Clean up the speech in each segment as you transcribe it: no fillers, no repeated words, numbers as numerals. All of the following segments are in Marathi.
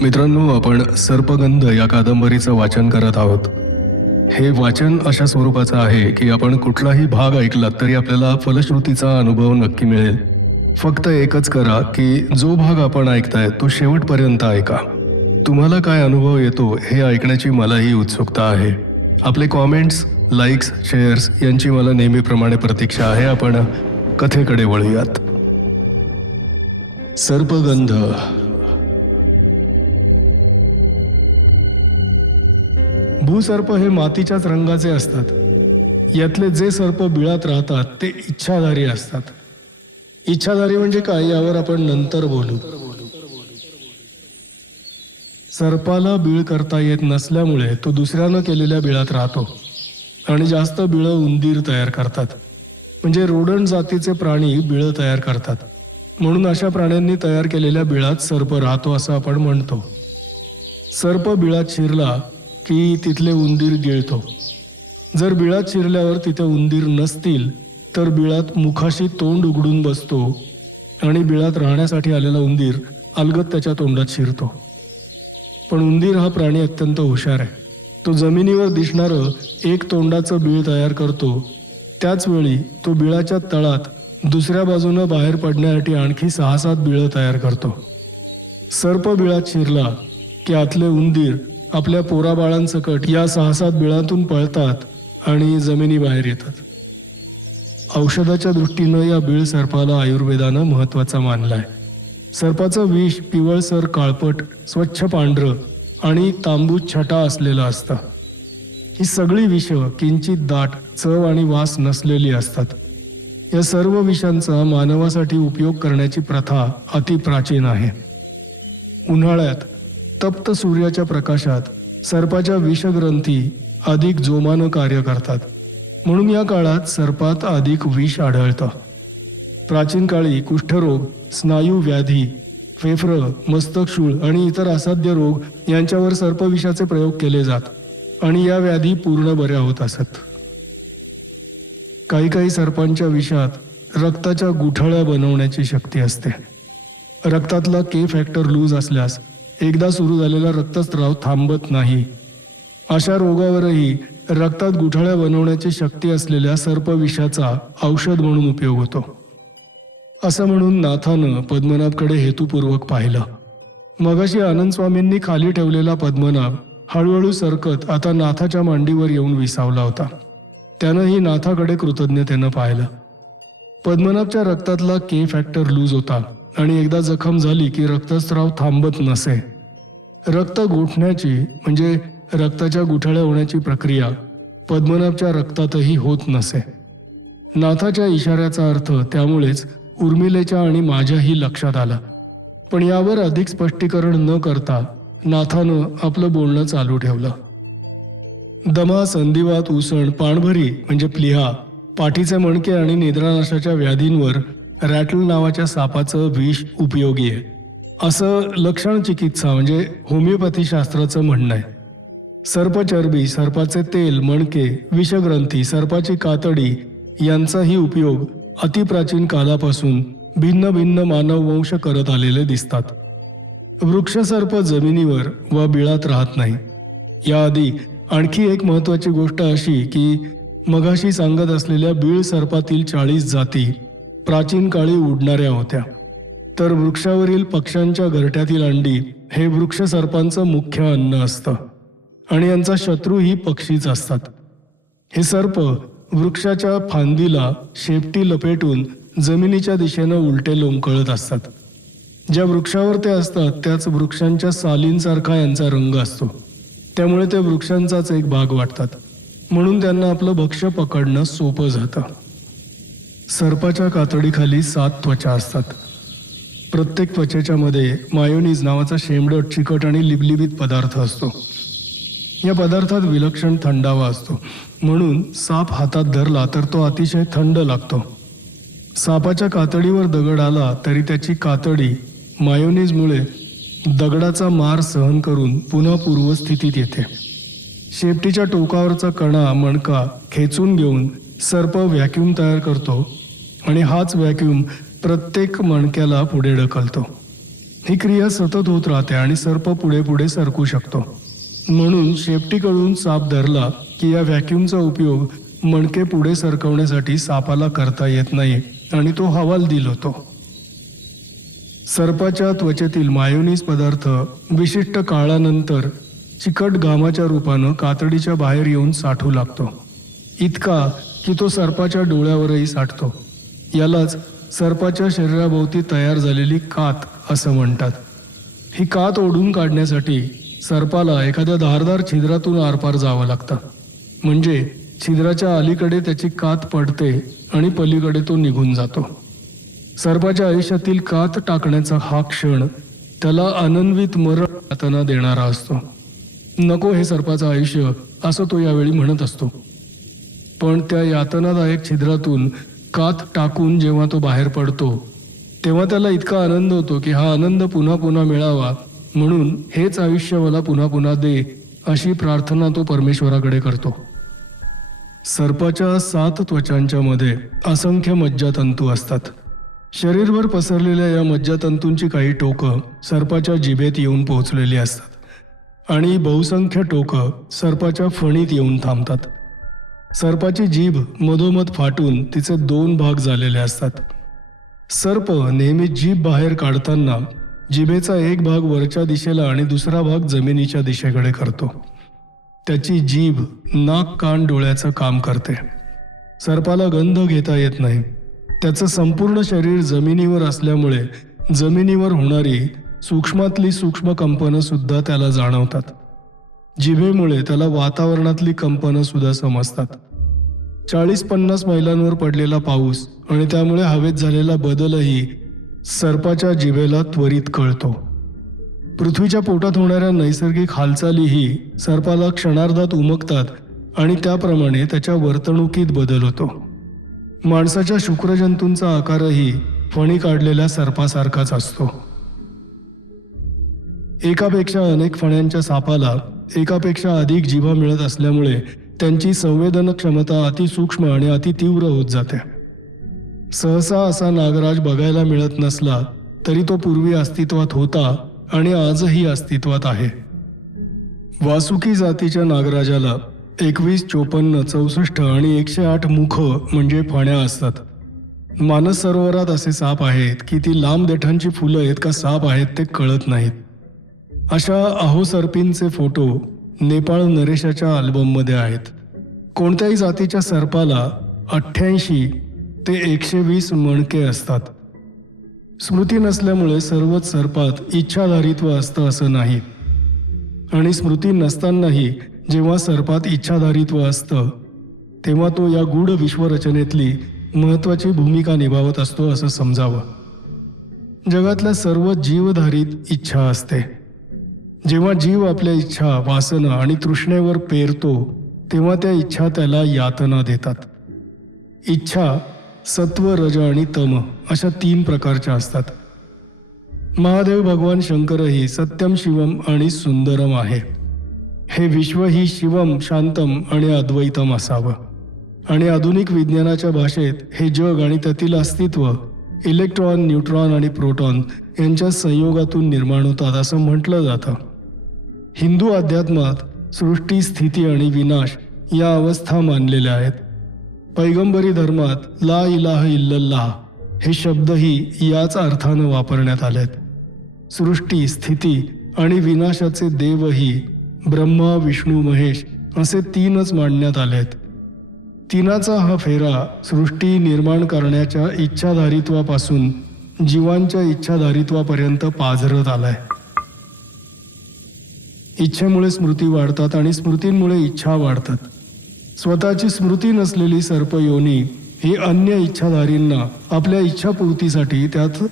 मित्रांनो, आपण सर्पगंध या कादंबरीचं वाचन करत आहोत. हे वाचन अशा स्वरूपाचं आहे की आपण कुठलाही भाग ऐकलात तरी आपल्याला फलश्रुतीचा अनुभव नक्की मिळेल. फक्त एकच करा की जो भाग आपण ऐकताय तो शेवटपर्यंत ऐका. तुम्हाला काय अनुभव येतो हे ऐकण्याची मलाही उत्सुकता आहे. आपले कॉमेंट्स, लाईक्स, शेअर्स यांची मला नेहमीप्रमाणे प्रतीक्षा आहे. आपण कथेकडे वळूयात. सर्पगंध. भूसर्प हे मातीच्याच रंगाचे असतात. यातले जे सर्प बिळात राहतात ते इच्छाधारी असतात. इच्छाधारी म्हणजे काय यावर आपण नंतर बोलू. सर्पाला बीळ करता येत नसल्यामुळे तो दुसऱ्यानं केलेल्या बिळात राहतो आणि जास्त बिळं उंदीर तयार करतात. म्हणजे रोडंट जातीचे प्राणी बिळं तयार करतात. म्हणून अशा प्राण्यांनी तयार केलेल्या बिळात सर्प राहतो असं आपण म्हणतो. सर्प बिळात शिरला की तिथले उंदीर गिळतो. जर बिळात शिरल्यावर तिथे उंदीर नसतील तर बिळात मुखाशी तोंड उघडून बसतो आणि बिळात राहण्यासाठी आलेला उंदीर अलगद त्याच्या तोंडात शिरतो. पण उंदीर हा प्राणी अत्यंत हुशार आहे. तो जमिनीवर दिसणारं एक तोंडाचं बीळ तयार करतो. त्याच वेळी तो बिळाच्या तळात दुसऱ्या बाजूनं बाहेर पडण्यासाठी आणखी 6-7 बिळं तयार करतो. सर्प बिळात शिरला की आतले उंदीर आपल्या पोराबाळांसकट या 6-7 बिळातून पळतात आणि जमिनीबाहेर येतात. औषधाच्या दृष्टीनं या बीळ सर्पाला आयुर्वेदानं महत्त्वाचा मानलाय. सर्पाचं विष पिवळसर, काळपट, स्वच्छ पांढरं आणि तांबूस छटा असलेलं असतं. ही सगळी विषं किंचित दाट, चव आणि वास नसलेली असतात. या सर्व विषांचा मानवासाठी उपयोग करण्याची प्रथा अतिप्राचीन आहे. उन्हाळ्यात तप्त सूर्याच्या प्रकाशात सर्पाच्या विषग्रंथी अधिक जोमानं कार्य करतात. म्हणून या काळात सर्पात अधिक विष आढळतं. प्राचीन काळी कुष्ठरोग, स्नायू व्याधी, फेफरं, मस्तकशूळ आणि इतर असाध्य रोग यांच्यावर सर्पविषाचे प्रयोग केले जात आणि या व्याधी पूर्ण बऱ्या होत असत. काही सर्पांच्या विषात रक्ताच्या गुठळ्या बनवण्याची शक्ती असते. रक्तातला के फॅक्टर लूज असल्यास एकदा सुरू झालेला रक्तस्राव थांबत नाही. अशा रोगावरही रक्तात गुठळ्या बनवण्याची शक्ती असलेल्या सर्पविषाचा औषध म्हणून उपयोग होतो. असं म्हणून नाथानं पद्मनाभकडे हेतुपूर्वक पाहिलं. मगाशी आनंद स्वामींनी खाली ठेवलेला पद्मनाभ हळूहळू सरकत आता नाथाच्या मांडीवर येऊन विसावला होता. त्यानंही नाथाकडे कृतज्ञतेनं पाहिलं. पद्मनाभच्या रक्तातला के फॅक्टर लूज होता आणि एकदा जखम झाली की रक्तस्राव थांबत नसे. रक्त गोठण्याची म्हणजे रक्ताच्या गुठळ्या होण्याची प्रक्रिया पद्मनाभच्या रक्तातही होत नसे. नाथाच्या इशाऱ्याचा अर्थ त्यामुळेच उर्मिलेच्या आणि माझ्याही लक्षात आला. पण यावर अधिक स्पष्टीकरण न करता नाथानं आपलं बोलणं चालू ठेवलं. दमा, संधिवात, उसण, पाणभरी म्हणजे प्लिहा, पाठीचे मणके आणि निद्रानाशाच्या व्याधींवर रॅटल नावाच्या सापाचं विष उपयोगी आहे असं लक्षण चिकित्सा म्हणजे होमिओपॅथी शास्त्राचं म्हणणं आहे. सर्पचरबी, सर्पाचे तेल, मणके, विषग्रंथी, सर्पाची कातडी यांचाही उपयोग अतिप्राचीन कालापासून भिन्न भिन्न मानववंश करत आलेले दिसतात. वृक्षसर्प जमिनीवर व बिळात राहत नाही. याआधी आणखी एक महत्त्वाची गोष्ट अशी की मगाशी सांगत असलेल्या बीळ सर्पातील 40 जाती प्राचीन काळी उडणाऱ्या होत्या. तर वृक्षावरील पक्ष्यांच्या घरट्यातील अंडी हे वृक्ष सर्पांचं मुख्य अन्न असतं आणि यांचा शत्रू ही पक्षीच असतात. हे सर्प वृक्षाच्या फांदीला शेपटी लपेटून जमिनीच्या दिशेनं उलटे लोंबकळत असतात. ज्या वृक्षावर ते असतात त्याच वृक्षांच्या सालींसारखा यांचा रंग असतो. त्यामुळे ते वृक्षांचाच एक भाग वाटतात. म्हणून त्यांना आपलं भक्ष्य पकडणं सोपं जातं. सर्पाच्या कातडीखाली 7 त्वचा असतात. प्रत्येक त्वचेच्या मध्ये मायोनीज नावाचा शेंबडट, चिकट आणि लिबलिबीत पदार्थ असतो. या पदार्थात विलक्षण थंडावा असतो. म्हणून साप हातात धरला तर तो अतिशय थंड लागतो. सापाच्या कातडीवर दगड आला तरी त्याची कातडी मायोनीजमुळे दगडाचा मार सहन करून पुन्हा पूर्वस्थितीत येते. शेपटीच्या टोकावरचा कणा, मणका खेचून घेऊन सर्प व्हॅक्यूम तयार करतो आणि हाच व्हॅक्यूम प्रत्येक मणक्याला पुढे ढकलतो. ही क्रिया सतत होत राहते आणि सर्प पुढे पुढे सरकू शकतो. म्हणून शेपटीकडून साप धरला की या व्हॅक्यूमचा उपयोग मणके पुढे सरकवण्यासाठी सापाला करता येत नाही आणि तो हवालदिल होतो. सर्पाच्या त्वचेतील मायोनीज पदार्थ विशिष्ट काळानंतर चिकट घामाच्या रूपानं कातडीच्या बाहेर येऊन साठू लागतो, इतका की तो सर्पाच्या डोळ्यावरही साठतो. यालाच सर्पाच्या शरीराभोवती तयार झालेली कात असं म्हणतात. ही कात ओढून काढण्यासाठी सर्पाला एखाद्या धारदार छिद्रातून आरपार जावं लागतं. म्हणजे छिद्राच्या अलीकडे त्याची कात पडते आणि पलीकडे तो निघून जातो. सर्पाच्या आयुष्यातील कात टाकण्याचा हा क्षण त्याला अनन्वित मरण यातना देणारा असतो. नको हे सर्पाचं आयुष्य असं तो यावेळी म्हणत असतो. पण त्या यातनादायक छिद्रातून कात टाकून जेव्हा तो बाहेर पडतो तेव्हा त्याला इतका आनंद होतो की हा आनंद पुन्हा पुन्हा मिळावा म्हणून हेच आयुष्य मला पुन्हा पुन्हा दे अशी प्रार्थना तो परमेश्वराकडे करतो. सर्पाच्या 7 त्वचांच्या मध्ये असंख्य मज्जातंतू असतात. शरीरभर पसरलेल्या या मज्जातंतूंची काही टोकं सर्पाच्या जिभेत येऊन पोहोचलेली असतात आणि बहुसंख्य टोकं सर्पाच्या फणीत येऊन थांबतात. सर्पाची जीभ मधोमध फाटून तिचे 2 भाग झालेले असतात. सर्प नेहमी जीभ बाहेर काढताना जिभेचा एक भाग वरच्या दिशेला आणि दुसरा भाग जमिनीच्या दिशेकडे करतो. त्याची जीभ नाक कान डोळ्याचं काम करते. सर्पाला गंध घेता येत नाही. त्याचं संपूर्ण शरीर जमिनीवर असल्यामुळे जमिनीवर होणारी सूक्ष्मातली सूक्ष्म कंपनं सुद्धा त्याला जाणवतात. जिभेमुळे त्याला वातावरणातली कंपनं सुद्धा समजतात. 40-50 मैलांवर पडलेला पाऊस आणि त्यामुळे हवेत झालेला बदलही सर्पाच्या जिभेला त्वरित कळतो. पृथ्वीच्या पोटात होणाऱ्या नैसर्गिक हालचालीही सर्पाला क्षणार्धात उमगतात आणि त्याप्रमाणे त्याच्या वर्तणुकीत बदल होतो. माणसाच्या शुक्रजंतूंचा आकारही फणी काढलेल्या सर्पासारखाच असतो. एकापेक्षा अनेक फण्यांच्या सापाला एकापेक्षा अधिक जिभा मिळत असल्यामुळे त्यांची संवेदन क्षमता अतिसूक्ष्म आणि अतितीव्र होत जाते. सहसा असा नागराज बघायला मिळत नसला तरी तो पूर्वी अस्तित्वात होता आणि आजही अस्तित्वात आहे. वासुकी जातीच्या नागराजाला 21, 54, 64 आणि 108 मुख म्हणजे फण्या असतात. मानस सरोवरात असे साप आहेत की ती लांब देठांची फुलं आहेत का साप आहेत ते कळत नाहीत. अशा अहोसर्पींचे फोटो नेपाळ नरेशाच्या अल्बममध्ये आहेत. कोणत्याही जातीच्या सर्पाला 88 ते 120 मणके असतात. स्मृती नसल्यामुळे सर्वच सर्पात इच्छाधारित्व असतं असं नाही आणि स्मृती नसतानाही जेव्हा सर्पात इच्छाधारित्व असतं तेव्हा तो या गूढ विश्वरचनेतली महत्त्वाची भूमिका निभावत असतो असं समजावं. जगातल्या सर्व जीवधारित इच्छा असते. जेव्हा जीव आपल्या इच्छा, वासना आणि तृष्णेवर पेरतो तेव्हा त्या इच्छा त्याला यातना देतात. इच्छा सत्व, रज आणि तम अशा 3 प्रकारच्या असतात. महादेव भगवान शंकरही सत्यम, शिवम आणि सुंदरम आहे. हे विश्व ही शिवम, शांतम आणि अद्वैतम असावं. आणि आधुनिक विज्ञानाच्या भाषेत हे जग आणि त्यातील अस्तित्व इलेक्ट्रॉन, न्यूट्रॉन आणि प्रोटॉन यांच्या संयोगातून निर्माण होतात असं म्हटलं जातं. हिंदू अध्यात्मात सृष्टी, स्थिती आणि विनाश या अवस्था मानलेल्या आहेत. पैगंबरी धर्मात ला इलाहा इल्लल्लाह हे शब्दही याच अर्थानं वापरण्यात आलेत. सृष्टी, स्थिती आणि विनाशाचे देवही ब्रह्मा, विष्णू, महेश असे 3च मांडण्यात आलेत. 3चा हा फेरा सृष्टी निर्माण करण्याच्या इच्छाधारित्वापासून जीवांच्या इच्छाधारित्वापर्यंत पाझरत आलाय. इच्छेमुळे स्मृती वाढतात आणि स्मृतींमुळे इच्छा वाढतात. स्वतःची स्मृती नसलेली सर्पयोनी ही अन्य इच्छाधारींना आपल्या इच्छापूर्तीसाठी त्यात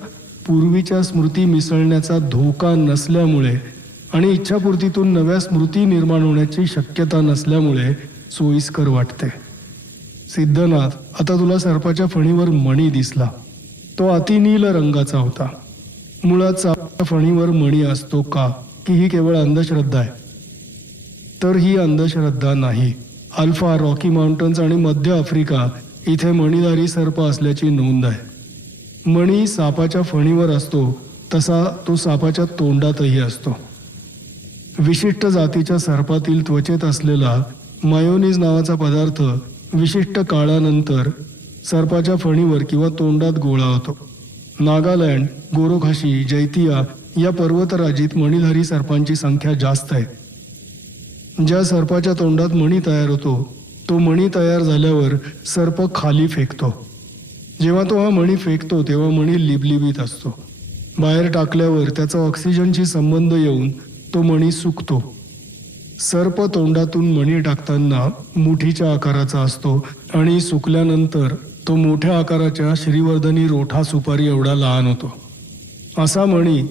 पूर्वीच्या स्मृती मिसळण्याचा धोका नसल्यामुळे आणि इच्छापूर्तीतून नव्या स्मृती निर्माण होण्याची शक्यता नसल्यामुळे सोयीस्कर वाटते. सिद्धनाथ, आता तुला सर्पाच्या फणीवर मणी दिसला. तो अतिनील रंगाचा होता. मुळात सापाच्या फणीवर मणी असतो का, की ही केवळ अंधश्रद्धा आहे? तर ही अंधश्रद्धा नाही. अल्फा, रॉकी माउंटन्स आणि मध्य आफ्रिका इथे मणीधारी सर्प असल्याची नोंद आहे. मणी सापाच्या फणीवर असतो तसा तो सापाच्या तोंडातही असतो. विशिष्ट जातीच्या सर्पातील त्वचेत असलेला मायोनीज नावाचा पदार्थ विशिष्ट काळानंतर सर्पाच्या फणीवर किंवा तोंडात गोळा होतो. नागालँड, गोरोखाशी, जैतिया या पर्वतराजीत मणीधारी सर्पांची संख्या जास्त आहे. ज्या सर्पाच्या तोंडात मणी तयार होतो तो मणी तयार झाल्यावर सर्प खाली फेकतो. जेव्हा तो हा मणी फेकतो तेव्हा मणी लिबलिबीत असतो. बाहेर टाकल्यावर त्याचा ऑक्सिजनशी संबंध येऊन तो मणी सुकतो. सर्प तोंडातून मणी टाकताना मुठीच्या आकाराचा असतो आणि सुकल्यानंतर तो मोठ्या आकाराच्या श्रीवर्धनी रोठा सुपारी एवढा लहान होतो. असा मणी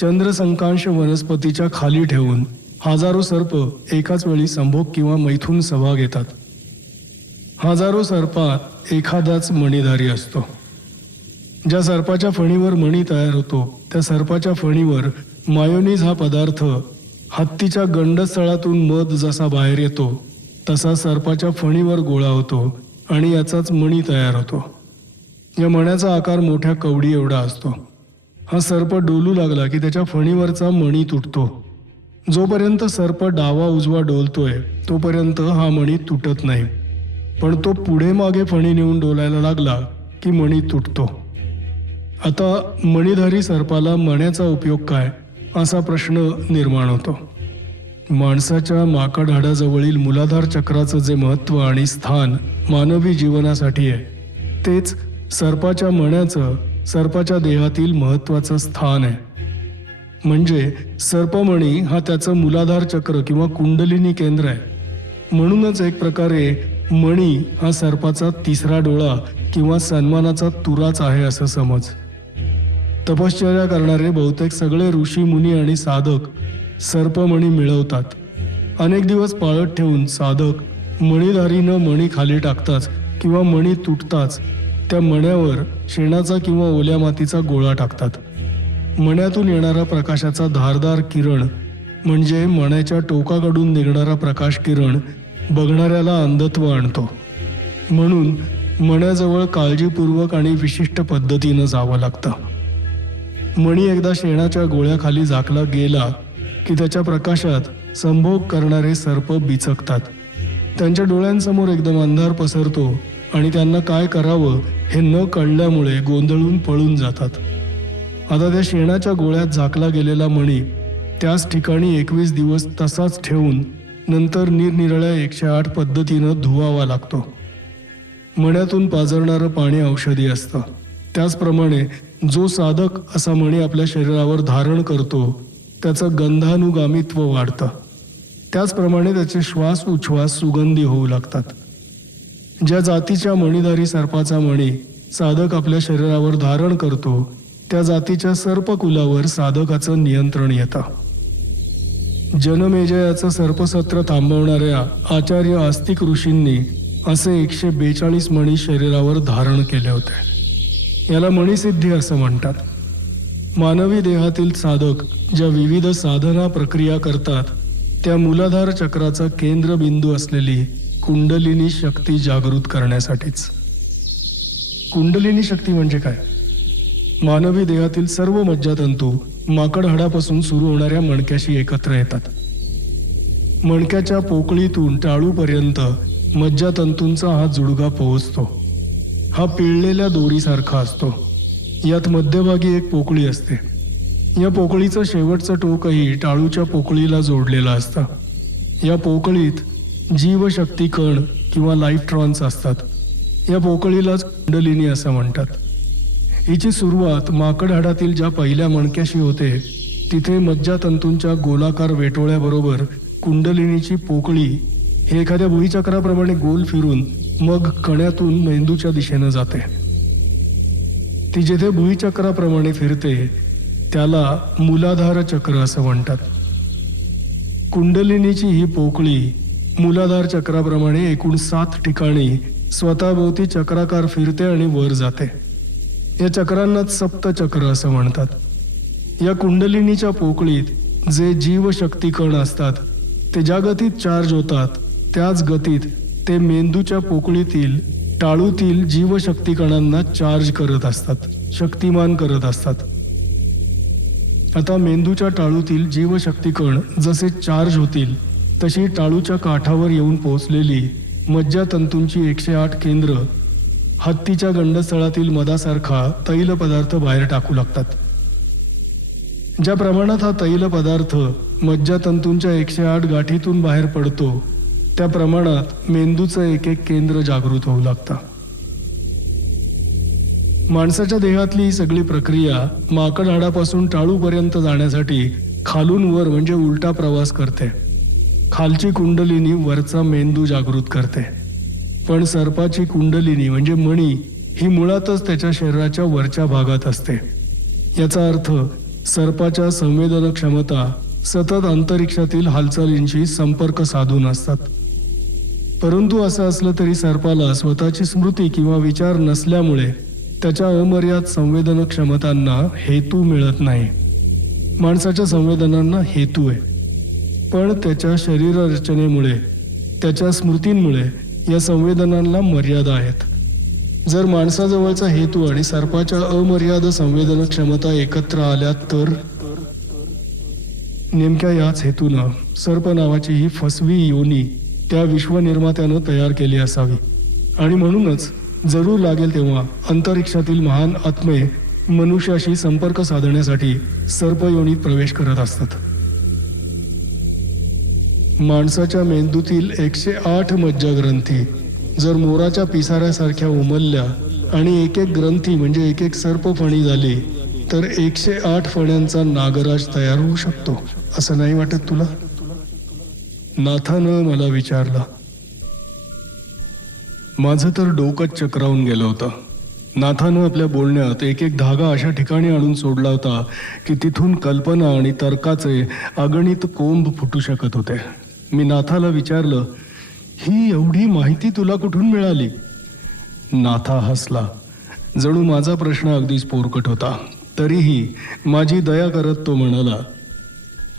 चंद्रसंकांश वनस्पतीच्या खाली ठेवून हजारो सर्प एकाच वेळी संभोग किंवा मैथून सभा घेतात. हजारो सर्पात एखादाच मणीधारी असतो. ज्या सर्पाच्या फणीवर मणी तयार होतो त्या सर्पाच्या फणीवर मायोनीज हा पदार्थ हत्तीच्या गंडस्थळातून मध जसा बाहेर येतो तसा सर्पाच्या फणीवर गोळा होतो आणि याचाच मणी तयार होतो. या मण्याचा आकार मोठ्या कवडी एवढा असतो. हा सर्प डोलू लागला की त्याच्या फणीवरचा मणी तुटतो. जोपर्यंत सर्प डावा उजवा डोलतोय तोपर्यंत हा मणी तुटत नाही, पण तो पुढे मागे फणी नेऊन डोलायला लागला की मणी तुटतो. आता मणीधारी सर्पाला मण्याचा उपयोग काय असा प्रश्न निर्माण होतो. माणसाच्या माकड हाडाजवळील मूलाधार चक्राचं जे महत्त्व आणि स्थान मानवी जीवनासाठी आहे तेच सर्पाच्या मण्याचं सर्पाच्या देहातील महत्त्वाचं स्थान आहे. म्हणजे सर्पमणी हा त्याचं मूलाधार चक्र किंवा कुंडलिनी केंद्र आहे. म्हणूनच एक प्रकारे मणी हा सर्पाचा तिसरा डोळा किंवा सन्मानाचा तुराच आहे असं समज. तपश्चर्या करणारे बहुतेक सगळे ऋषी मुनी आणि साधक सर्पमणी मिळवतात. अनेक दिवस पाळत ठेवून साधक मणीधारीनं मणी खाली टाकताच किंवा मणी तुटताच त्या मण्यावर शेणाचा किंवा ओल्या मातीचा गोळा टाकतात. मण्यातून येणारा प्रकाशाचा धारदार किरण म्हणजे मण्याच्या टोकाकडून निघणारा प्रकाश किरण बघणाऱ्याला अंधत्व आणतो. म्हणून मण्याजवळ काळजीपूर्वक आणि विशिष्ट पद्धतीनं जावं लागतं. मणी एकदा शेणाच्या गोळ्याखाली झाकला गेला की त्याच्या प्रकाशात संभोग करणारे सर्प बिचकतात. त्यांच्या डोळ्यांसमोर एकदम अंधार पसरतो आणि त्यांना काय करावं हे न कळल्यामुळे गोंधळून पळून जातात. आता त्या शेणाच्या गोळ्यात झाकला गेलेला मणी त्याच ठिकाणी 21 दिवस तसाच ठेवून नंतर निरनिराळ्या 108 पद्धतीनं धुवावा लागतो. मण्यातून पाझरणारं पाणी औषधी असतं. त्याचप्रमाणे जो साधक असा मणी आपल्या शरीरावर धारण करतो त्याचं गंधानुगामित्व वाढतं. त्याचप्रमाणे त्याचे श्वास उच्छ्वास सुगंधी होऊ लागतात. ज्या जातीच्या मणीधारी सर्पाचा मणी साधक आपल्या शरीरावर धारण करतो त्या जातीच्या सर्पकुलावर साधकाचं नियंत्रण येतं. जनमेजयाचं सर्पसत्र थांबवणाऱ्या आचार्य आस्तिक ऋषींनी असे 142 मणी शरीरावर धारण केले होते. याला मणिसिद्धी असं म्हणतात. मानवी देहातील साधक ज्या विविध साधना प्रक्रिया करतात त्या मूलाधार चक्राचा केंद्रबिंदू असलेली कुंडलिनी शक्ती जागृत करण्यासाठीच. कुंडलिनी शक्ती म्हणजे काय? मानवी देहातील सर्व मज्जातंतू माकड हाडापासून सुरू होणाऱ्या मणक्याशी एकत्र येतात. मणक्याच्या पोकळीतून टाळूपर्यंत मज्जातंतूंचा हा जुडगा पोहोचतो. हा पिळलेल्या दोरीसारखा असतो. यात मध्यभागी एक पोकळी असते. या पोकळीचं शेवटचं टोकही टाळूच्या पोकळीला जोडलेलं असतं. या पोकळीत जीवशक्ती कण किंवा लाईफ ट्रॉन्स असतात. या पोकळीलाच कुंडलिनी असं म्हणतात. हिची सुरुवात माकड हाडातील ज्या पहिल्या मणक्याशी होते तिथे मज्जातंतूंच्या गोलाकार वेटोळ्याबरोबर कुंडलिनीची पोकळी हे एखाद्या भुईचक्राप्रमाणे गोल फिरून मग कण्यातून मेंदूच्या दिशेनं जाते. ती जिथे भुईचक्राप्रमाणे फिरते त्याला मूलाधार चक्र असं म्हणतात. कुंडलिनीची ही पोकळी मूलाधार चक्राप्रमाणे एकूण 7 ठिकाणी स्वतःभोवती चक्राकार फिरते आणि वर जाते. या चक्रांनाच सप्तचक्र असं म्हणतात. या कुंडलिनीच्या पोकळीत जे जीवशक्ती कण असतात ते ज्या गतीत चार्ज होतात त्याच गतीत ते मेंदूच्या पोकळीतील टाळूतील जीवशक्ती कणांना चार्ज करत असतात, शक्तिमान करत असतात. आता मेंदूच्या टाळूतील जीवशक्ती कण जसे चार्ज होतील तशी टाळूच्या काठावर येऊन पोहोचलेली मज्जातंतूंची 108 केंद्र हत्तीच्या गंडस्थळातील मधासारखा तैल पदार्थ बाहेर टाकू लागतात. ज्या प्रमाणात हा तैल पदार्थ मज्जातंतूंच्या 108 गाठीतून बाहेर पडतो त्या प्रमाणात मेंदूचं एक एक केंद्र जागृत होऊ लागतं. माणसाच्या देहातली ही सगळी प्रक्रिया माकड हाडापासून टाळूपर्यंत जाण्यासाठी खालून वर म्हणजे उलटा प्रवास करते. खालची कुंडलिनी वरचा मेंदू जागृत करते, पण सर्पाची कुंडलिनी म्हणजे मणी ही मुळातच त्याच्या शरीराच्या वरच्या भागात असते. याचा अर्थ सर्पाच्या संवेदन क्षमता सतत अंतरिक्षातील हालचालींशी संपर्क साधून असतात. परंतु असं असलं तरी सर्पाला स्वतःची स्मृती किंवा विचार नसल्यामुळे त्याच्या अमर्याद संवेदन क्षमतांना हेतू मिळत नाही. माणसाच्या संवेदनांना हेतू आहे, पण त्याच्या शरीर रचनेमुळे त्याच्या स्मृतींमुळे या संवेदनांना मर्यादा आहेत. जर माणसाजवळचा हेतू आणि सर्पाच्या अमर्याद संवेदन क्षमता एकत्र आल्या तर नेमक्या याच हेतूनं सर्प नावाची ही फसवी योनी त्या विश्वनिर्मात्यानं तयार केली असावी. आणि म्हणूनच जरूर लागेल तेव्हा अंतरिक्षातील महान आत्मे मनुष्याशी संपर्क साधण्यासाठी सर्पयोनीत प्रवेश करत असतात. माणसाच्या मेंदूतील 108 मज्जाग्रंथी जर मोराच्या पिसाऱ्यासारख्या उमलल्या आणि एक एक ग्रंथी म्हणजे एक एक सर्पफणी झाली तर 108 फण्यांचा नागराज तयार होऊ शकतो. असं नाही वाटत तुला? नाथानं मला विचारलं. माझं तर डोकंच चक्रावून गेलं होतं. नाथानं आपल्या बोलण्यात एक एक धागा अशा ठिकाणी आणून सोडला होता की तिथून कल्पना आणि तर्काचे अगणित कोंब फुटू शकत होते. मी नाथाला विचारलं, ही एवढी माहिती तुला कुठून मिळाली? नाथा हसला. जणू माझा प्रश्न अगदीच पोरकट होता. तरीही माझी दया करत तो म्हणाला,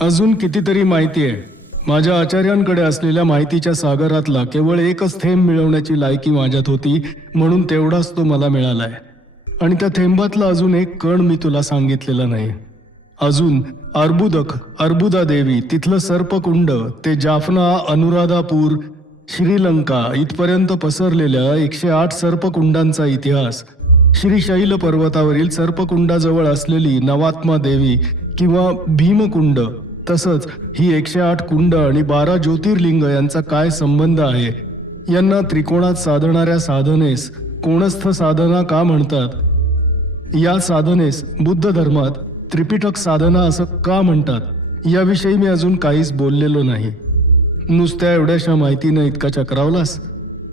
अजून कितीतरी माहिती आहे. माझ्या आचार्यांकडे असलेल्या माहितीच्या सागरातला केवळ एकच थेंब मिळवण्याची लायकी माझ्यात होती, म्हणून तेवढाच तो मला मिळालाय. आणि त्या थेंबातला अजून एक कण मी तुला सांगितलेला नाही. अजून अर्बुदा देवी, तिथलं सर्पकुंड, ते जाफना, अनुराधापूर, श्रीलंका इथपर्यंत पसरलेल्या 108 सर्पकुंडांचा इतिहास, श्रीशैल पर्वतावरील सर्पकुंडाजवळ असलेली नवात्मा देवी किंवा भीमकुंड, तसंच ही 108 कुंड आणि 12 ज्योतिर्लिंग यांचा काय संबंध आहे, यांना त्रिकोणात साधणाऱ्या साधनेस कोणस्थ साधना का म्हणतात, या साधनेस बुद्ध धर्मात त्रिपिटक साधना असं का म्हणतात, याविषयी मी अजून काहीच बोललेलो नाही. नुसत्या एवढ्याशा माहितीनं इतका चक्रावलास?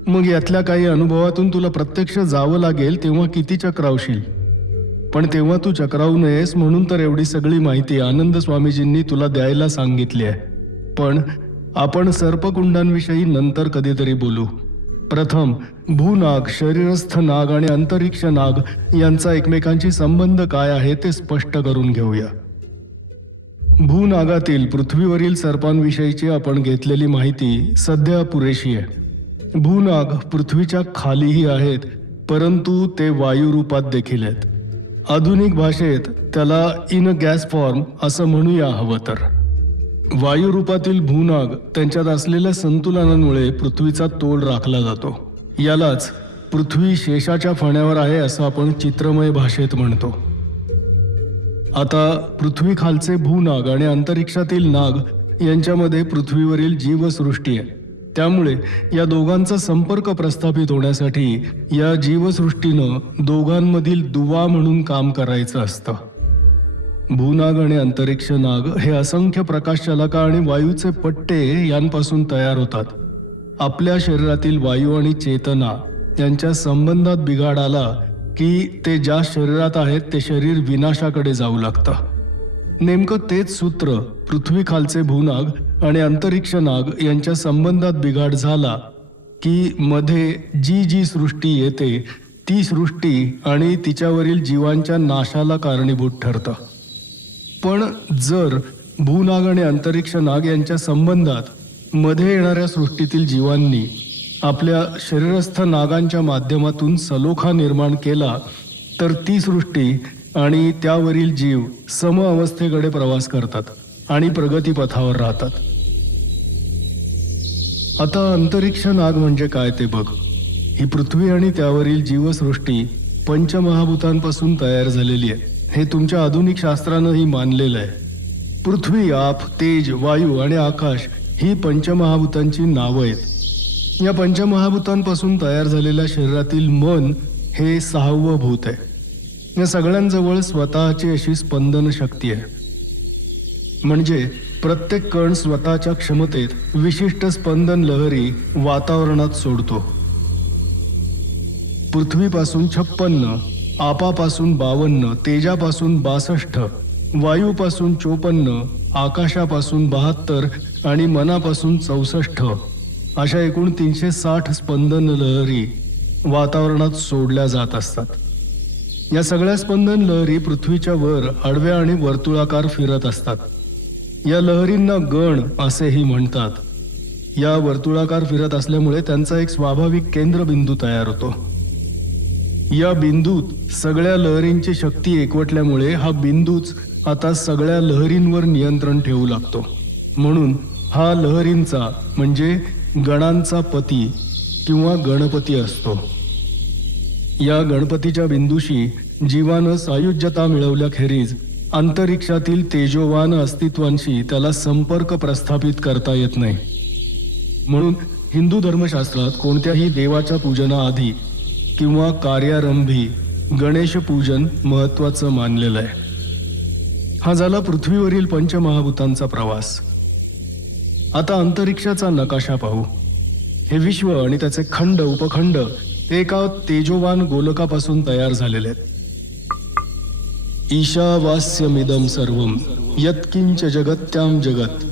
मग यातल्या काही अनुभवातून तुला प्रत्यक्ष जावं लागेल तेव्हा किती चक्रावशील? पण तेव्हा तू चक्रावू नयेस म्हणून तर एवढी सगळी माहिती आनंद स्वामीजींनी तुला द्यायला सांगितली आहे. पण आपण सर्पकुंडांविषयी नंतर कधीतरी बोलू. प्रथम भूनाग, शरीरस्थ नाग आणि अंतरिक्ष नाग यांचा एकमेकांशी संबंध काय आहे ते स्पष्ट करून घेऊया. भूनागातील पृथ्वीवरील सर्पांविषयीची आपण घेतलेली माहिती सध्या पुरेशी आहे. भूनाग पृथ्वीच्या खालीही आहेत, परंतु ते वायू रूपात देखील आहेत. आधुनिक भाषेत त्याला इन गॅस फॉर्म असं म्हणूया हवं तर. वायू रूपातील भूनाग त्यांच्यात असलेल्या संतुलनामुळे पृथ्वीचा तोल राखला जातो. यालाच पृथ्वी शेषाच्या फण्यावर आहे असं आपण चित्रमय भाषेत म्हणतो. आता पृथ्वी खालचे भूनाग आणि अंतरिक्षातील नाग यांच्यामध्ये पृथ्वीवरील जीवसृष्टी आहे. त्यामुळे या दोघांचा संपर्क प्रस्थापित होण्यासाठी या जीवसृष्टीनं दोघांमधील दुवा म्हणून काम करायचं असतं. भूनाग आणि अंतरिक्ष नाग हे असंख्य प्रकाशशलाका आणि वायूचे पट्टे यांपासून तयार होतात. आपल्या शरीरातील वायू आणि चेतना यांच्या संबंधात बिघाड आला की ते ज्या शरीरात आहेत ते शरीर विनाशाकडे जाऊ लागतं. नेमकं तेच सूत्र पृथ्वी खालचे भूनाग आणि अंतरिक्ष नाग यांच्या संबंधात बिघाड झाला की मध्ये जी सृष्टी येते ती सृष्टी आणि तिच्यावरील जीवांच्या नाशाला कारणीभूत ठरतं. पण जर भूनाग आणि अंतरिक्ष नाग यांच्या संबंधात मध्ये येणाऱ्या सृष्टीतील जीवांनी आपल्या शरीरस्थ नागांच्या माध्यमातून सलोखा निर्माण केला तर ती सृष्टी आणि त्यावरील जीव सम अवस्थेकडे प्रवास करतात आणि प्रगतीपथावर राहतात. आता अंतरिक्ष नाग म्हणजे काय ते बघ. ही पृथ्वी आणि त्यावरील जीवसृष्टी पंचमहाभूतांपासून तयार झालेली आहे. हे तुमच्या आधुनिक शास्त्रानंही मानलेलं आहे. पृथ्वी, आप, तेज, वायू आणि आकाश ही पंचमहाभूतांची नावं आहेत. या पंचमहाभूतांपासून तयार झालेल्या शरीरातील मन हे 6वं भूत आहे. या सगळ्यांजवळ स्वतःची अशी स्पंदन शक्ती आहे. म्हणजे प्रत्येक कण स्वतःच्या क्षमतेत विशिष्ट स्पंदन लहरी वातावरणात सोडतो. पृथ्वीपासून 56, आपापासून 52, तेजापासून 62, वायूपासून 54, आकाशापासून 72 आणि मनापासून 64 अशा एकूण 360 स्पंदन लहरी वातावरणात सोडल्या जात असतात. या सगळ्या स्पंदन लहरी पृथ्वीच्या वर आडव्या आणि वर्तुळाकार फिरत असतात. या लहरींना गण असेही म्हणतात. या वर्तुळाकार फिरत असल्यामुळे त्यांचा एक स्वाभाविक केंद्रबिंदू तयार होतो. या बिंदूत सगळ्या लहरींची शक्ती एकवटल्यामुळे हा बिंदूच आता सगळ्या लहरींवर नियंत्रण ठेवू लागतो. म्हणून हा लहरींचा म्हणजे गणांचा पती किंवा गणपती असतो. या गणपतीच्या बिंदूशी जीवानं सायुज्यता मिळवल्याखेरीज अंतरिक्षातील तेजोवान अस्तित्वांशी त्याला संपर्क प्रस्थापित करता येत नाही. म्हणून हिंदू धर्मशास्त्रात कोणत्याही देवाच्या पूजनाआधी किंवा कार्यारंभी गणेश पूजन महत्त्वाचं मानलेलं आहे. हा झाला पृथ्वीवरील पंचमहाभूतांचा प्रवास. आता अंतरिक्षाचा नकाशा पाहू. हे विश्व आणि त्याचे खंड उपखंड एका तेजोवान गोलकापासून तयार झालेले आहेत. ईशावास्यमिदं सर्वं यत्किंच जगत्यां जगत.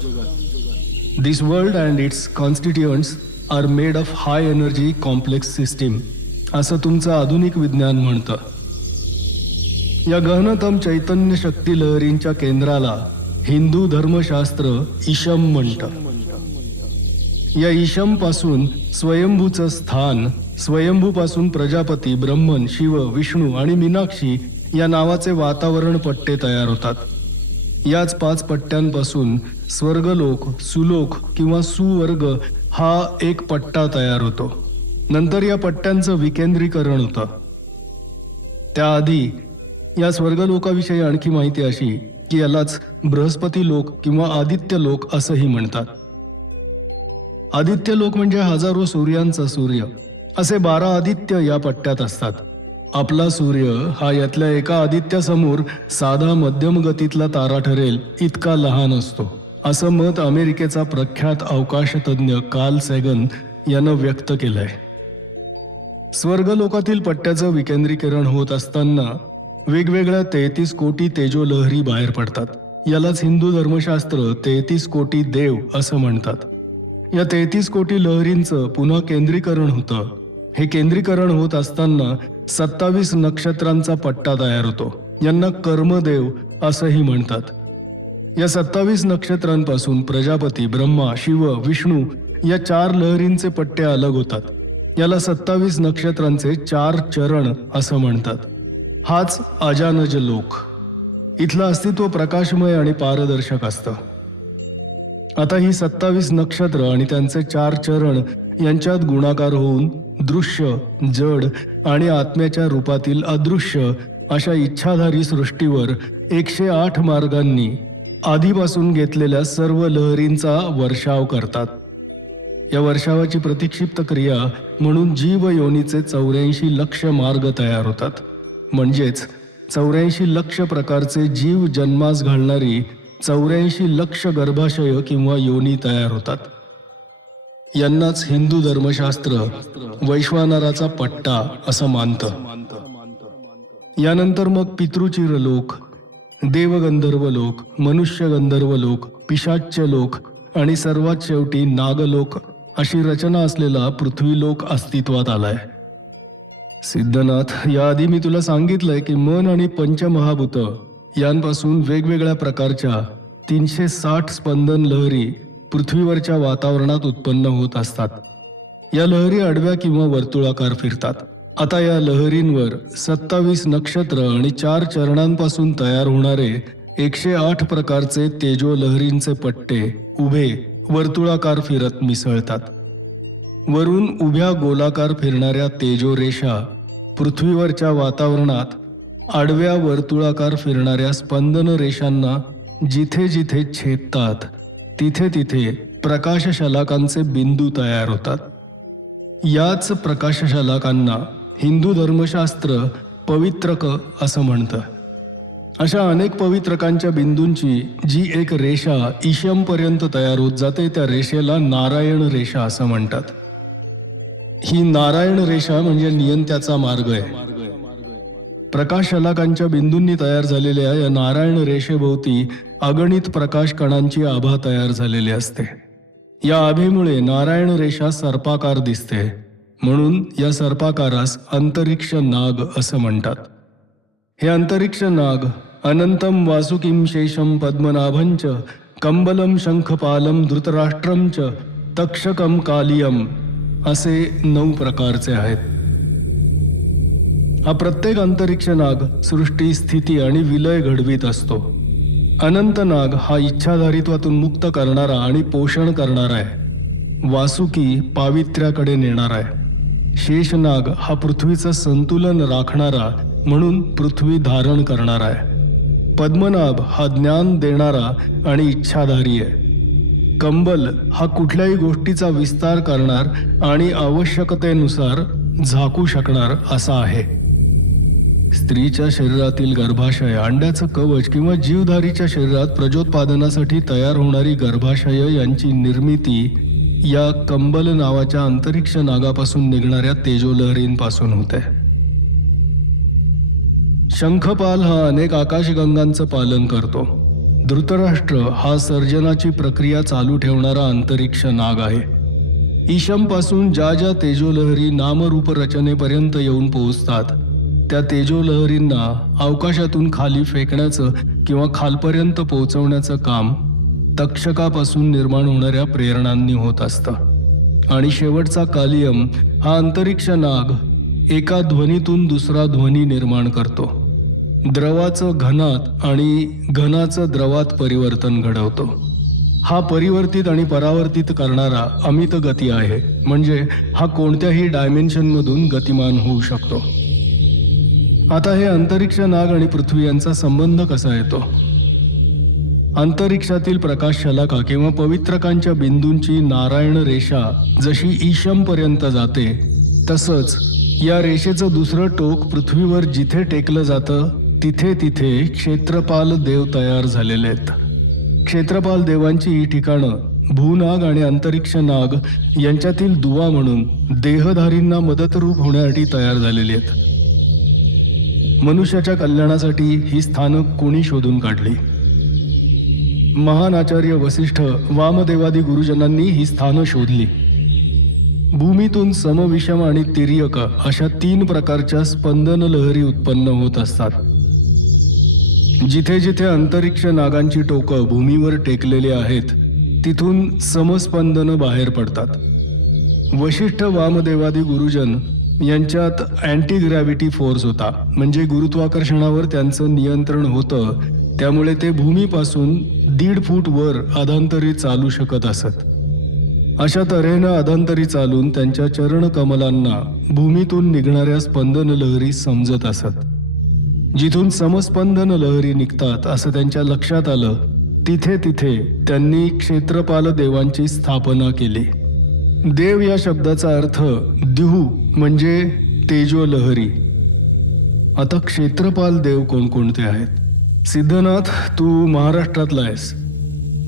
This world and its constituents are made of high energy complex system असं तुमचं आधुनिक विज्ञान म्हणतं. या गहनतम चैतन्य शक्ती लहरींच्या केंद्राला हिंदू धर्मशास्त्र ईशम म्हणतं. या ईशम पासून स्वयंभूचं स्थान, स्वयंभूपासून प्रजापती, ब्रह्मन, शिव, विष्णू आणि मीनाक्षी या नावाचे वातावरण पट्टे तयार होतात. याच 5 पट्ट्यांपासून स्वर्गलोक, सुलोक किंवा सुवर्ग हा एक पट्टा तयार होतो. नंतर या पट्ट्यांचं विकेंद्रीकरण होतं. त्याआधी या स्वर्गलोकाविषयी आणखी माहिती अशी की यालाच बृहस्पती लोक किंवा आदित्य लोक असंही म्हणतात. आदित्य लोक म्हणजे हजारो सूर्यांचा सूर्य. असे 12 आदित्य या पट्ट्यात असतात. आपला सूर्य हा यातल्या एका आदित्यासमोर साधा मध्यम गतीतला तारा ठरेल इतका लहान असतो, असं मत अमेरिकेचा प्रख्यात अवकाशतज्ञ कार्ल सॅगन यानं व्यक्त केलंय. स्वर्गलोकातील पट्ट्याचं विकेंद्रीकरण होत असताना वेगवेगळ्या 33 कोटी तेजोलहरी बाहेर पडतात. यालाच हिंदू धर्मशास्त्र 33 कोटी देव असं म्हणतात. या 33 कोटी लहरींचं पुन्हा केंद्रीकरण होतं. हे केंद्रीकरण होत असताना 27 नक्षत्रांचा पट्टा तयार होतो. यांना कर्मदेव असंही म्हणतात. या 27 नक्षत्रांपासून प्रजापती, ब्रह्मा, शिव, विष्णू या 4 लहरींचे पट्टे अलग होतात. याला 27 नक्षत्रांचे 4 चरण असं म्हणतात. हाच अजानज लोक. इथलं अस्तित्व प्रकाशमय आणि पारदर्शक असतं. आता ही 27 नक्षत्र आणि त्यांचे 4 चरण यांच्यात गुणाकार होऊन दृश्य, जड आणि आत्म्याच्या रूपातील अदृश्य अशा इच्छाधारी सृष्टीवर 108 मार्गांनी आधीपासून घेतलेल्या सर्व लहरींचा वर्षाव करतात. या वर्षावाची प्रतिक्षिप्त क्रिया म्हणून जीव योनीचे 84 लक्ष मार्ग तयार होतात. म्हणजेच 84 लक्ष प्रकारचे जीव जन्मास घालणारी 84 लक्ष गर्भाशय किंवा योनी तयार होतात. यांनाच हिंदू धर्मशास्त्र वैश्वानराचा पट्टा असं मानतं. यानंतर मग पितृचिर लोक, देवगंधर्व लोक, मनुष्य गंधर्व लोक, पिशाच्य लोक आणि सर्वात शेवटी नागलोक अशी रचना असलेला पृथ्वीलोक अस्तित्वात आलाय. सिद्धनाथ, याआधी मी तुला सांगितलंय की मन आणि पंचमहाभूत यांपासून वेगवेगळ्या प्रकारच्या 360 स्पंदन लहरी पृथ्वीवरच्या वातावरणात उत्पन्न होत असतात. या लहरी आडव्या किंवा वर्तुळाकार फिरतात. आता या लहरींवर 27 नक्षत्र आणि 4 चरणांपासून तयार होणारे 108 प्रकारचे तेजो लहरींचे पट्टे उभे वर्तुळाकार फिरत मिसळतात. वरून उभ्या गोलाकार फिरणाऱ्या तेजो रेषा पृथ्वीवरच्या वातावरणात आडव्या वर्तुळाकार फिरणाऱ्या स्पंदन रेषांना जिथे जिथे छेदतात तिथे तिथे प्रकाशशलाकांचे बिंदू तयार होतात. याच प्रकाशशलाकांना हिंदू धर्मशास्त्र पवित्रक असं म्हणतं. अशा अनेक पवित्रकांच्या बिंदूंची जी एक रेषा ईशमपर्यंत तयार होत जाते त्या रेषेला नारायण रेषा असं म्हणतात. ही नारायण रेषा म्हणजे नियंत्याचा मार्ग आहे. प्रकाश शलाकांच्या बिंदूंनी तयार झालेल्या या नारायण रेषेभोवती अगणित प्रकाश कणांची आभा तयार झालेली असते. या आभेमुळे नारायण रेषा सर्पाकार दिसते, म्हणून या सर्पाकारास अंतरिक्ष नाग असं म्हणतात. हे अंतरिक्ष नाग अनंतम वासुकीं शेषम पद्मनाभंच कंबलम शंखपालम धृतराष्ट्रम च तक्षकम कालियम असे 9 प्रकारचे आहेत. हा प्रत्येक अंतरिक्ष नाग सृष्टी, स्थिती आणि विलय घडवीत असतो. अनंत नाग हा इच्छाधारित्वातून मुक्त करणारा आणि पोषण करणारा आहे. वासुकी पावित्र्याकडे नेणारा आहे. शेषनाग हा पृथ्वीचं संतुलन राखणारा म्हणून पृथ्वी धारण करणारा आहे. पद्मनाभ हा ज्ञान देणारा आणि इच्छाधारी आहे. कंबल हा कुठल्याही गोष्टीचा विस्तार करणार आणि आवश्यकतेनुसार झाकू शकणार असा आहे. स्त्रीच्या शरीरातील गर्भाशय, अंड्याचं कवच किंवा जीवधारीच्या शरीरात प्रजोत्पादनासाठी तयार होणारी गर्भाशय यांची निर्मिती या कंबल नावाच्या अंतरिक्ष नागापासून निघणाऱ्या तेजोलहरींपासून होते. शंखपाल हा अनेक आकाशगंगांचं पालन करतो. धृतराष्ट्र हा सर्जनाची प्रक्रिया चालू ठेवणारा अंतरिक्ष नाग आहे. ईशमपासून ज्या ज्या तेजोलहरी नामरूप रचनेपर्यंत येऊन पोहोचतात त्या तेजोलहरींना अवकाशातून खाली फेकण्याचं किंवा खालपर्यंत पोहोचवण्याचं काम तक्षकापासून निर्माण होणाऱ्या प्रेरणांनी होत असतं. आणि शेवटचा कालियम हा अंतरिक्ष नाग एका ध्वनीतून दुसरा ध्वनी निर्माण करतो. द्रवाचं घनात आणि घनाचं द्रवात परिवर्तन घडवतो. हा परिवर्तित आणि परावर्तित करणारा अमित गती आहे. म्हणजे हा कोणत्याही डायमेन्शनमधून गतिमान होऊ शकतो. आता हे अंतरिक्ष नाग आणि पृथ्वी यांचा संबंध कसा येतो? अंतरिक्षातील प्रकाश शलाका किंवा पवित्रकांच्या बिंदूंची नारायण रेषा जशी ईशमपर्यंत जाते तसंच या रेषेचं दुसरं टोक पृथ्वीवर जिथे टेकलं जातं तिथे तिथे क्षेत्रपाल देव तयार झालेले आहेत. क्षेत्रपाल देवांची ही ठिकाणं भूनाग आणि अंतरिक्ष नाग यांच्यातील दुवा म्हणून देहधारींना मदतरूप होण्यासाठी तयार झालेली आहेत. मनुष्याच्या कल्याणासाठी ही स्थानं कोणी शोधून काढली? महान आचार्य वसिष्ठ वामदेवादी गुरुजनांनी ही स्थानं शोधली. भूमीतून समविषम आणि तिर्यक अशा 3 प्रकारच्या स्पंदन लहरी उत्पन्न होत असतात. जिथे जिथे अंतरिक्ष नागांची टोकं भूमीवर टेकलेली आहेत तिथून समस्पंदनं बाहेर पडतात. वशिष्ठ वामदेवादी गुरुजन यांच्यात अँटी ग्रॅव्हिटी फोर्स होता, म्हणजे गुरुत्वाकर्षणावर त्यांचं नियंत्रण होतं. त्यामुळे ते भूमीपासून 1.5 फूट वर अधांतरी चालू शकत असत. अशा तऱ्हेनं अधांतरी चालून त्यांच्या चरण कमलांना भूमीतून निघणाऱ्या स्पंदन लहरी समजत असत. जिथून समस्पंदन लहरी निघतात असं त्यांच्या लक्षात आलं तिथे तिथे त्यांनी क्षेत्रपाल देवांची स्थापना केली. देव या शब्दाचा अर्थ द्युः म्हणजे तेजोलहरी. आता क्षेत्रपाल देव कोणकोणते आहेत? सिद्धनाथ, तू महाराष्ट्रातला आहेस.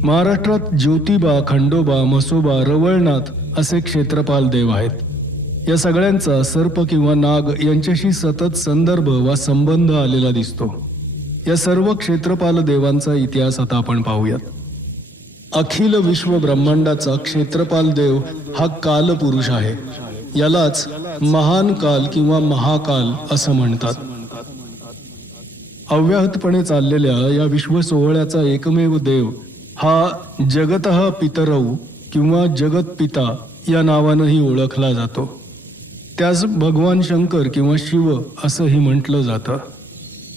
महाराष्ट्रात ज्योतिबा, खंडोबा, म्हसोबा, रवळनाथ असे क्षेत्रपाल देव आहेत. या सगळ्यांचा सर्प किंवा नाग यांच्याशी सतत संदर्भ वा संबंध आलेला दिसतो. या सर्व क्षेत्रपाल देवांचा इतिहास आता आपण पाहूयात. अखिल विश्व ब्रह्मांडाचा क्षेत्रपाल देव हा कालपुरुष आहे. यालाच महान काल किंवा महाकाल असं म्हणतात. अव्याहतपणे चाललेल्या या विश्व सोहळ्याचा एकमेव देव हा जगतः पितरौ किंवा जगतपिता या नावानंही ओळखला जातो. त्यास भगवान शंकर किंवा शिव असंही म्हटलं जातं.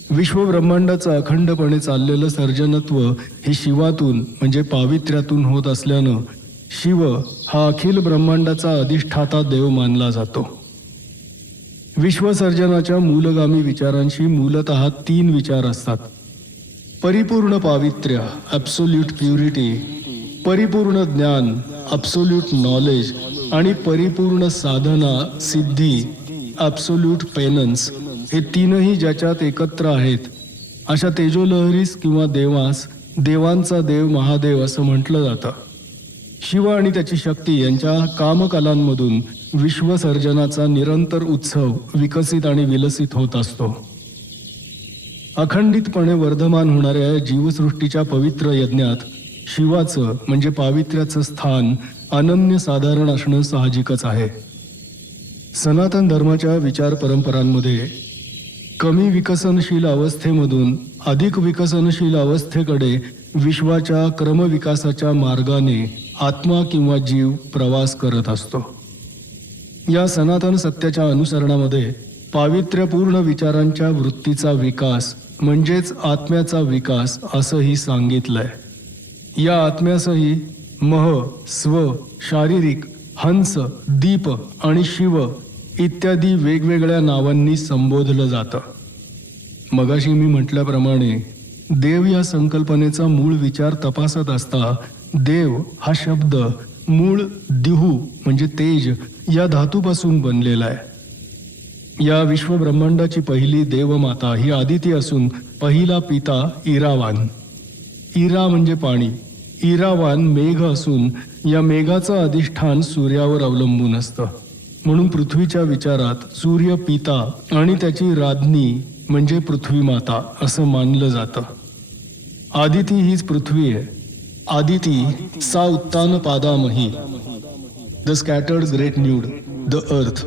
विश्वब्रह्मांडाचं अखंडपणे चाललेलं सर्जनत्व हे शिवातून म्हणजे पावित्र्यातून होत असल्यानं शिव हा अखिल ब्रह्मांडाचा अधिष्ठाता देव मानला जातो. विश्वसर्जनाच्या मूलगामी विचारांशी मूलतः 3 विचार असतात: परिपूर्ण पावित्र्य ॲब्सोल्यूट प्युरिटी, परिपूर्ण ज्ञान ॲब्सोल्यूट नॉलेज आणि परिपूर्ण साधना सिद्धी ॲब्सोल्यूट पेनन्स. हे 3ही ज्याच्यात एकत्र आहेत अशा तेजोलहरीस किंवा देवास देवांचा देव महादेव असं म्हटलं जातं. शिव आणि त्याची शक्ती यांच्या कामकलांमधून विश्वसर्जनाचा निरंतर उत्सव विकसित आणि विलसित होत असतो. अखंडितपणे वर्धमान होणाऱ्या जीवसृष्टीच्या पवित्र यज्ञात शिवाचं म्हणजे पावित्र्याचं स्थान अनन्यसाधारण असणं साहजिकच आहे. सनातन धर्माच्या विचार परंपरांमध्ये कमी विकसनशील अवस्थेमधून अधिक विकसनशील अवस्थेकडे विश्वाच्या क्रमविकासाच्या मार्गाने आत्मा किंवा जीव प्रवास करत असतो. या सनातन सत्याच्या अनुसरणामध्ये पावित्र्यपूर्ण विचारांच्या वृत्तीचा विकास म्हणजेच आत्म्याचा विकास असंही सांगितलंय. या आत्म्यासही मह, स्व, शारीरिक, हंस, दीप आणि शिव इत्यादी वेगवेगळ्या नावांनी संबोधलं जातं. मगाशी मी म्हटल्याप्रमाणे देव या संकल्पनेचा मूळ विचार तपासत असता देव हा शब्द मूळ दिहू म्हणजे तेज या धातूपासून बनलेला आहे. या विश्वब्रह्मांडाची पहिली देवमाता ही आदिती असून पहिला पिता इरावान. इरा म्हणजे पाणी. इरावान मेघ असून या मेघाचं अधिष्ठान सूर्यावर अवलंबून असतं. म्हणून पृथ्वीच्या विचारात सूर्य पिता आणि त्याची राज्ञी म्हणजे पृथ्वी माता असं मानलं जातं. आदिती हीच पृथ्वी आहे. आदिती सा उत्तान पादामही, the scattered great nude, the earth.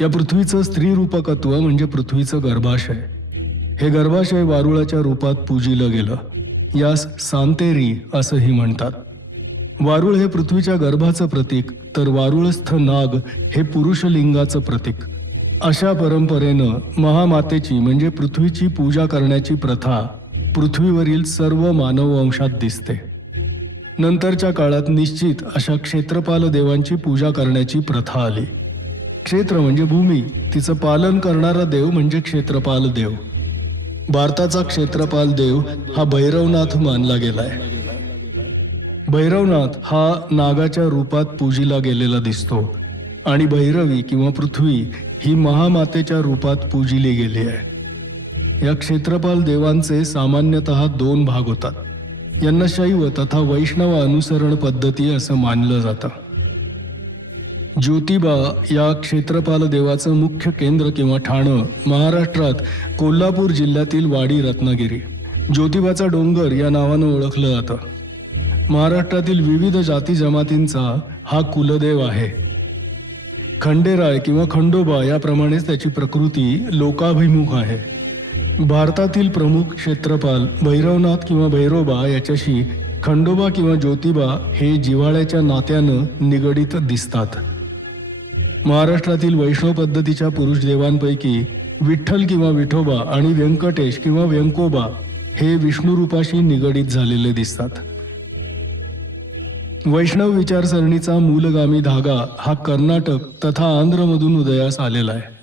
या पृथ्वीचं स्त्रीरूपकत्व म्हणजे पृथ्वीचं गर्भाशय. हे गर्भाशय वारुळाच्या रूपात पूजिलं गेलं. यास सांतेरी असंही म्हणतात. वारुळ हे पृथ्वीच्या गर्भाचं प्रतीक, तर वारुळस्थ नाग हे पुरुषलिंगाचं प्रतीक. अशा परंपरेनं महामातेची म्हणजे पृथ्वीची पूजा करण्याची प्रथा पृथ्वीवरील सर्व मानववंशात दिसते. नंतरच्या काळात निश्चित अशा क्षेत्रपाल देवांची पूजा करण्याची प्रथा आली. क्षेत्र म्हणजे भूमी, तिचं पालन करणारा देव म्हणजे क्षेत्रपाल देव. भारताचा क्षेत्रपाल देव हा भैरवनाथ मानला गेलाय. भैरवनाथ हा नागाच्या रूपात पूजिला गेलेला दिसतो आणि भैरवी किंवा पृथ्वी ही महामातेच्या रूपात पूजिली गेली आहे. या क्षेत्रपाल देवांचे सामान्यतः 2 भाग होतात. यांना शैव तथा वैष्णव अनुसरण पद्धती असं मानलं जातं. ज्योतिबा या क्षेत्रपाल देवाचं मुख्य केंद्र किंवा ठाणं महाराष्ट्रात कोल्हापूर जिल्ह्यातील वाडी रत्नागिरी. ज्योतिबाचा डोंगर या नावानं ओळखलं जातं. महाराष्ट्रातील विविध जाती जमातींचा हा कुलदेव आहे. खंडेराय किंवा खंडोबा याप्रमाणेच त्याची प्रकृती लोकाभिमुख आहे. भारतातील प्रमुख क्षेत्रपाल भैरवनाथ किंवा भैरोबा याच्याशी खंडोबा किंवा ज्योतिबा हे जिव्हाळ्याच्या नात्यानं निगडीत दिसतात. महाराष्ट्रातील वैष्णव पद्धतीच्या पुरुष देवांपैकी विठ्ठल किंवा विठोबा आणि व्यंकटेश किंवा व्यंकोबा हे विष्णुरूपाशी निगडीत झालेले दिसतात. वैष्णव विचारसरणीचा मूलगामी धागा हा कर्नाटक तथा आंध्रमधून उदयास आलेला आहे.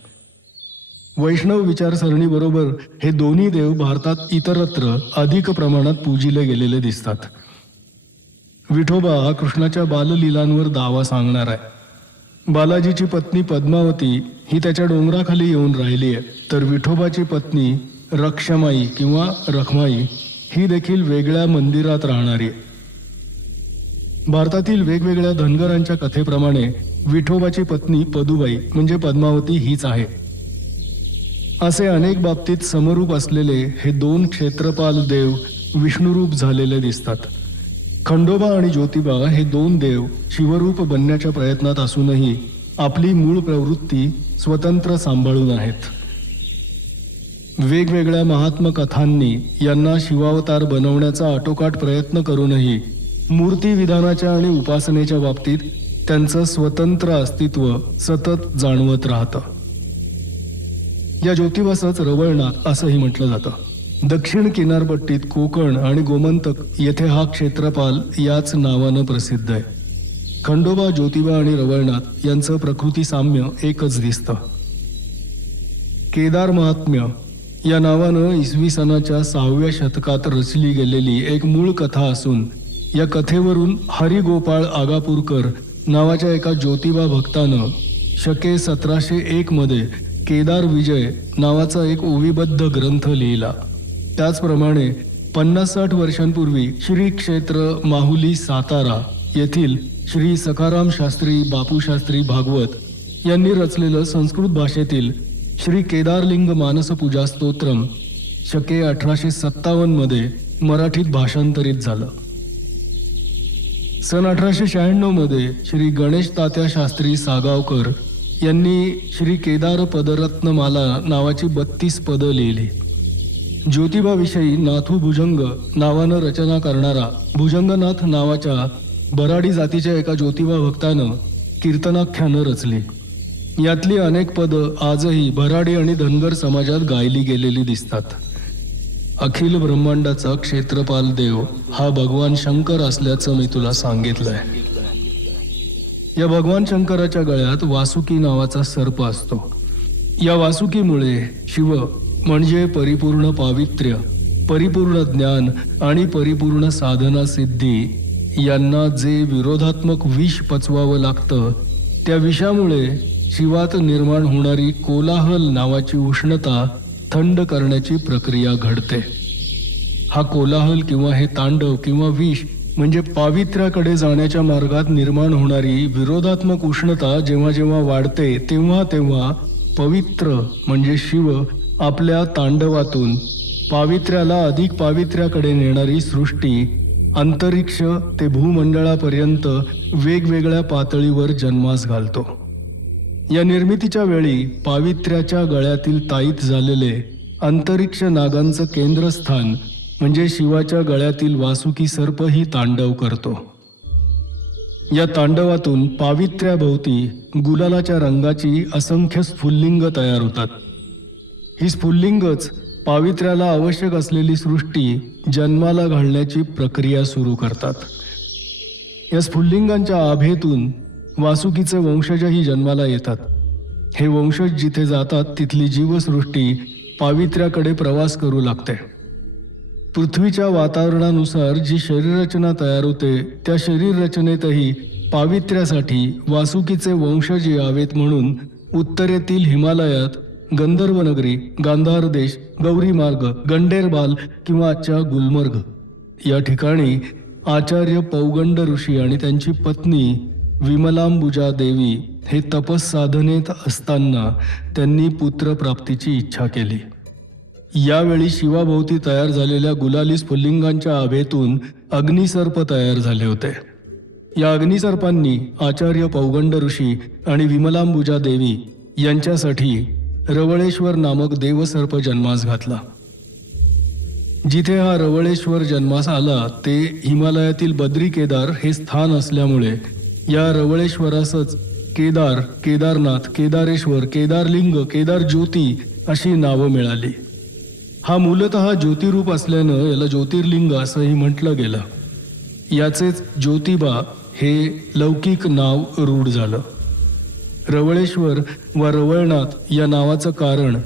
वैष्णव विचारसरणीबरोबर हे दोन्ही देव भारतात इतरत्र अधिक प्रमाणात पूजिले गेलेले दिसतात. विठोबा हा कृष्णाच्या बाललीलांवर दावा सांगणार आहे. बालाजीची पत्नी पद्मावती ही त्याच्या डोंगराखाली येऊन राहिली आहे, तर विठोबाची पत्नी रक्षमाई किंवा रखमाई ही देखील वेगळ्या मंदिरात राहणारी आहे. भारतातील वेगवेगळ्या धनगरांच्या कथेप्रमाणे विठोबाची पत्नी पदुबाई म्हणजे पद्मावती हीच आहे. असे अनेक बाबतीत समरूप असलेले हे 2 क्षेत्रपाल देव विष्णुरूप झालेले दिसतात. खंडोबा आणि ज्योतिबा हे 2 देव शिवरूप बनण्याच्या प्रयत्नात असूनही आपली मूळ प्रवृत्ती स्वतंत्र सांभाळून आहेत. वेगवेगळ्या महात्म कथांनी यांना शिवावतार बनवण्याचा आटोकाट प्रयत्न करूनही मूर्ती विधानाच्या आणि उपासनेच्या बाबतीत त्यांचं स्वतंत्र अस्तित्व सतत जाणवत राहतं. या ज्योतिबासच रवळनाथ असंही म्हटलं जातं. दक्षिण किनारपट्टीत कोकण आणि गोमंतक येथे हा क्षेत्रपाल याच नावानं प्रसिद्ध आहे. खंडोबा, ज्योतिबा आणि रवळनाथ यांचं प्रकृती साम्य एकच दिसतं. केदार महात्म्य या नावानं इसवी सनाच्या 6व्या शतकात रचली गेलेली एक मूळ कथा असून या कथेवरून हरिगोपाळ आगापूरकर नावाच्या एका ज्योतिबा भक्तानं शके 1701 मध्ये केदार विजय नावाचा एक ओवीबद्ध ग्रंथ लिहिला. त्याचप्रमाणे 50-60 वर्षांपूर्वी श्री क्षेत्र माहुली सातारा येथील श्री सखाराम शास्त्री बापूशास्त्री भागवत यांनी रचलेलं संस्कृत भाषेतील श्री केदारलिंग मानसपूजा स्तोत्रम शके 1857 मध्ये मराठीत भाषांतरित झालं. सन 1896 मध्ये श्री गणेश तात्या शास्त्री सागावकर यांनी श्री केदार पदरत्नमाला नावाची 32 पदं लिहिली. ज्योतिबाविषयी नाथू भुजंग नावानं रचना करणारा भुजंगनाथ नावाच्या बराडी जातीच्या एका ज्योतिबा भक्तानं कीर्तनाख्यानं रचली. यातली अनेक पदं आजही भराडी आणि धनगर समाजात गायली गेलेली दिसतात. अखिल ब्रह्मांडाचा क्षेत्रपाल देव हा भगवान शंकर असल्याचं मी तुला सांगितलंय. या भगवान शंकराच्या गळ्यात वासुकी नावाचा सर्प असतो. या वासुकीमुळे शिव म्हणजे परिपूर्ण पावित्र्य, परिपूर्ण ज्ञान आणि परिपूर्ण साधना सिद्धी यांना जे विरोधात्मक विष पचवावं लागतं त्या विषामुळे शिवात निर्माण होणारी कोलाहल नावाची उष्णता थंड करण्याची प्रक्रिया घडते. हा कोलाहल किंवा हे तांडव किंवा विष म्हणजे पावित्र्याकडे जाण्याच्या मार्गात निर्माण होणारी विरोधात्मक उष्णता जेव्हा जेव्हा वाढते तेव्हा तेव्हा पवित्र म्हणजे शिव आपल्या तांडवातून पावित्र्याला अधिक पावित्र्याकडे नेणारी सृष्टी अंतरिक्ष ते भूमंडळापर्यंत वेगवेगळ्या पातळीवर जन्मास घालतो. या निर्मितीच्या वेळी पावित्र्याच्या गळ्यातील ताईत झालेले अंतरिक्ष नागांचं केंद्रस्थान म्हणजे शिवाच्या गळ्यातील वासुकी सर्पही तांडव करतो. या तांडवातून पावित्र्याभोवती गुलालाच्या रंगाची असंख्य स्फुल्लिंग तयार होतात. ही स्फुल्लिंगच पावित्र्याला आवश्यक असलेली सृष्टी जन्माला घालण्याची प्रक्रिया सुरू करतात. या स्फुल्लिंगांच्या आभेतून वासुकीचे वंशजही जन्माला येतात. हे वंशज जिथे जातात तिथली जीवसृष्टी पावित्र्याकडे प्रवास करू लागते. पृथ्वीच्या वातावरणानुसार जी शरीररचना तयार होते त्या शरीररचनेतही पावित्र्यासाठी वासुकीचे वंशज यावेत म्हणून उत्तरेतील हिमालयात गंधर्वनगरी, गांधार देश, गौरी मार्ग, गंडेरबाल किंवा आजच्या गुलमर्ग या ठिकाणी आचार्य पौगंड ऋषी आणि त्यांची पत्नी विमलांबुजा देवी हे तपस साधनेत असताना त्यांनी पुत्रप्राप्तीची इच्छा केली. यावेळी शिवाभोवती तयार झालेल्या गुलाली स्फुल्लिंगांच्या आभेतून अग्निसर्प तयार झाले होते. या अग्निसर्पांनी आचार्य पौगंड ऋषी आणि विमलांबुजा देवी यांच्यासाठी रवळेश्वर नामक देवसर्प जन्मास घातला. जिथे हा रवळेश्वर जन्मास आला ते हिमालयातील बद्री केदार हे स्थान असल्यामुळे या रवळेश्वरासच केदार, केदारनाथ, केदारेश्वर, केदारलिंग, केदार ज्योती अशी नावं मिळाली. हा मूलतः ज्योतिरूप असल्यानं याला ज्योतिर्लिंग असंही म्हटलं गेलं. याचेच ज्योतिबा हे लौकिक नाव रूढ झालं. रवळेश्वर व रवळनाथ या नावाचं कारण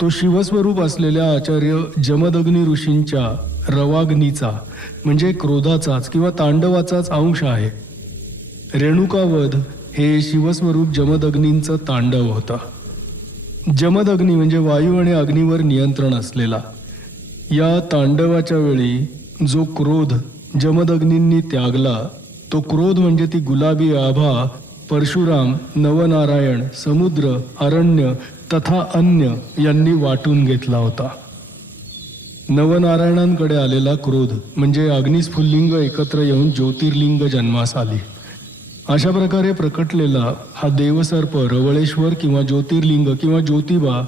तो शिवस्वरूप असलेल्या आचार्य जमदग्नी ऋषींच्या रवाग्नीचा म्हणजे क्रोधाचाच किंवा तांडवाचाच अंश आहे. रेणुकावध हे शिवस्वरूप जमदग्नींचं तांडव होतं. जमदग्नी म्हणजे वायू आणि अग्नीवर नियंत्रण असलेला. या तांडवाच्या वेळी जो क्रोध जमदग्नींनी त्यागला तो क्रोध म्हणजे ती गुलाबी आभा परशुराम, नवनारायण, समुद्र, अरण्य तथा अन्य यांनी वाटून घेतला होता. नवनारायणांकडे आलेला क्रोध म्हणजे अग्निस्फुल्लिंग एकत्र येऊन ज्योतिर्लिंग जन्मास आली. अशा प्रकारे प्रकटलेला हा देवसर्प रवळेश्वर किंवा ज्योतिर्लिंग किंवा ज्योतिबा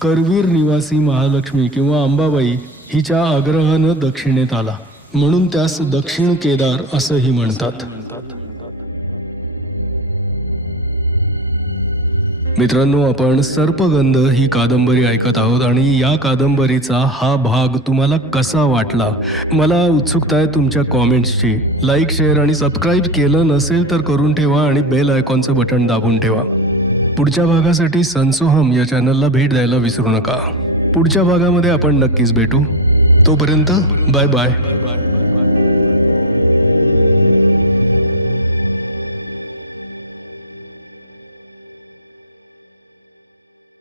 करवीर निवासी महालक्ष्मी किंवा अंबाबाई हिच्या आग्रहानं दक्षिणेत आला म्हणून त्यास दक्षिण केदार असंही म्हणतात. मित्रांनो, आपण सर्पगंध ही कादंबरी ऐकत आहोत आणि या कादंबरीचा हा भाग तुम्हाला कसा वाटला? मला उत्सुकता आहे तुमच्या कॉमेंट्सची. लाईक, शेअर आणि सबस्क्राईब केलं नसेल तर करून ठेवा आणि बेल आयकॉनचं बटन दाबून ठेवा. पुढच्या भागासाठी सनसोहम या चॅनलला भेट द्यायला विसरू नका. पुढच्या भागामध्ये आपण नक्कीच भेटू. तोपर्यंत बाय बाय.